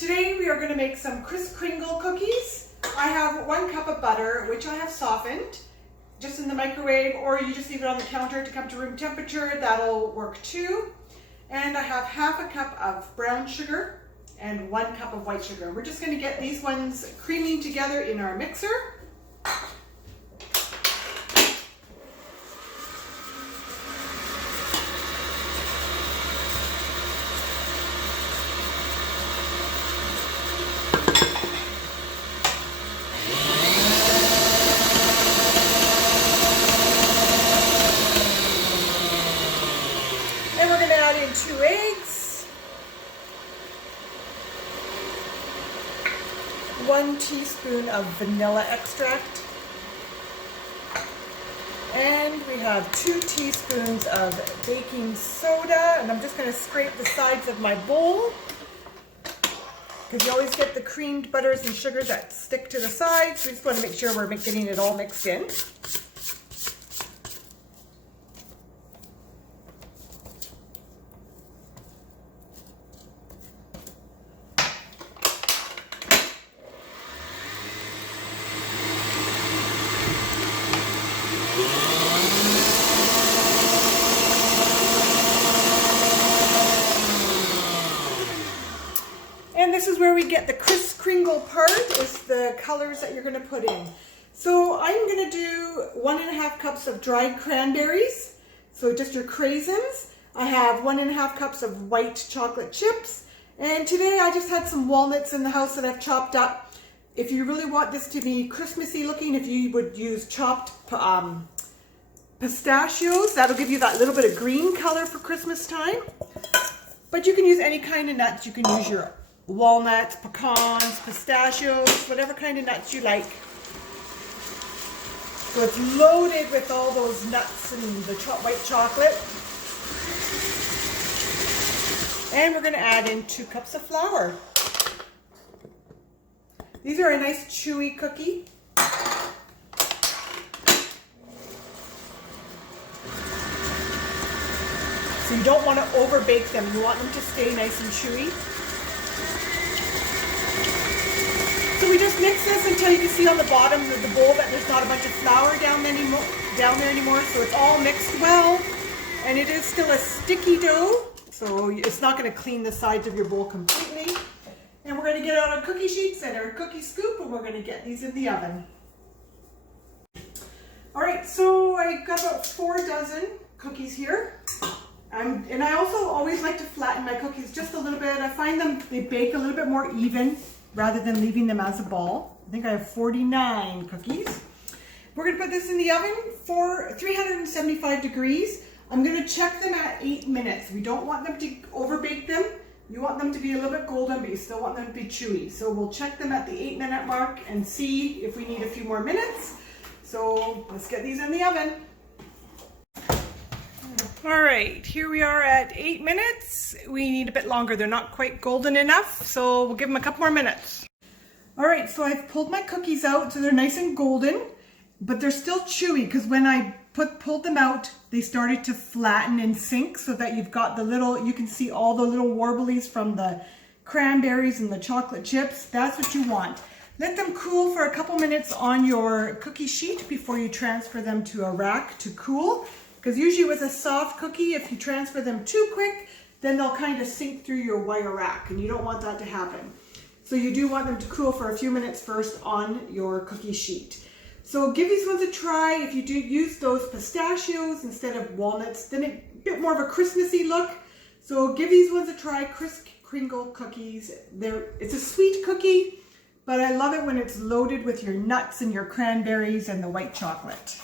Today we are going to make some Kris Kringle cookies. I have 1 cup of butter, which I have softened, just in the microwave, or you just leave it on the counter to come to room temperature. That'll work too. And I have ½ a cup of brown sugar and 1 cup of white sugar. We're just going to get these ones creaming together in our mixer. Add in 2 eggs, 1 teaspoon of vanilla extract, and we have 2 teaspoons of baking soda, and I'm just going to scrape the sides of my bowl because you always get the creamed butters and sugars that stick to the sides. We just want to make sure we're getting it all mixed in. And this is where we get the Kris Kringle part, is the colors that you're going to put in. So I'm going to do 1½ cups of dried cranberries, so just your craisins. I have 1½ cups of white chocolate chips, and today I just had some walnuts in the house that I've chopped up. If you really want this to be Christmassy looking, if you would use chopped pistachios, that'll give you that little bit of green color for Christmas time. But you can use any kind of nuts. You can use your walnuts, pecans, pistachios, whatever kind of nuts you like. So it's loaded with all those nuts and the white chocolate. And we're going to add in 2 cups of flour. These are a nice chewy cookie. So you don't want to over bake them. You want them to stay nice and chewy. So we just mix this until you can see on the bottom of the bowl that there's not a bunch of flour down there anymore. So it's all mixed well, and it is still a sticky dough, so it's not going to clean the sides of your bowl completely. And we're going to get out our cookie sheets and our cookie scoop, and we're going to get these in the oven. All right, so I got about 4 dozen cookies here. And I also always like to flatten my cookies just a little bit. I find they bake a little bit more even rather than leaving them as a ball. I think I have 49 cookies. We're going to put this in the oven for 375 degrees. I'm going to check them at 8 minutes. We don't want them to overbake them. You want them to be a little bit golden, but you still want them to be chewy. So we'll check them at the 8-minute mark and see if we need a few more minutes. So let's get these in the oven. All right, here we are at 8 minutes. We need a bit longer. They're not quite golden enough, so we'll give them a couple more minutes. All right, so I've pulled my cookies out, so they're nice and golden, but they're still chewy because when I pulled them out, they started to flatten and sink so that you've got the little, you can see all the little warblies from the cranberries and the chocolate chips. That's what you want. Let them cool for a couple minutes on your cookie sheet before you transfer them to a rack to cool. Because usually with a soft cookie, if you transfer them too quick, then they'll kind of sink through your wire rack, and you don't want that to happen. So you do want them to cool for a few minutes first on your cookie sheet. So give these ones a try. If you do use those pistachios instead of walnuts, then a bit more of a Christmassy look. So give these ones a try, Kris Kringle cookies. It's a sweet cookie, but I love it when it's loaded with your nuts and your cranberries and the white chocolate.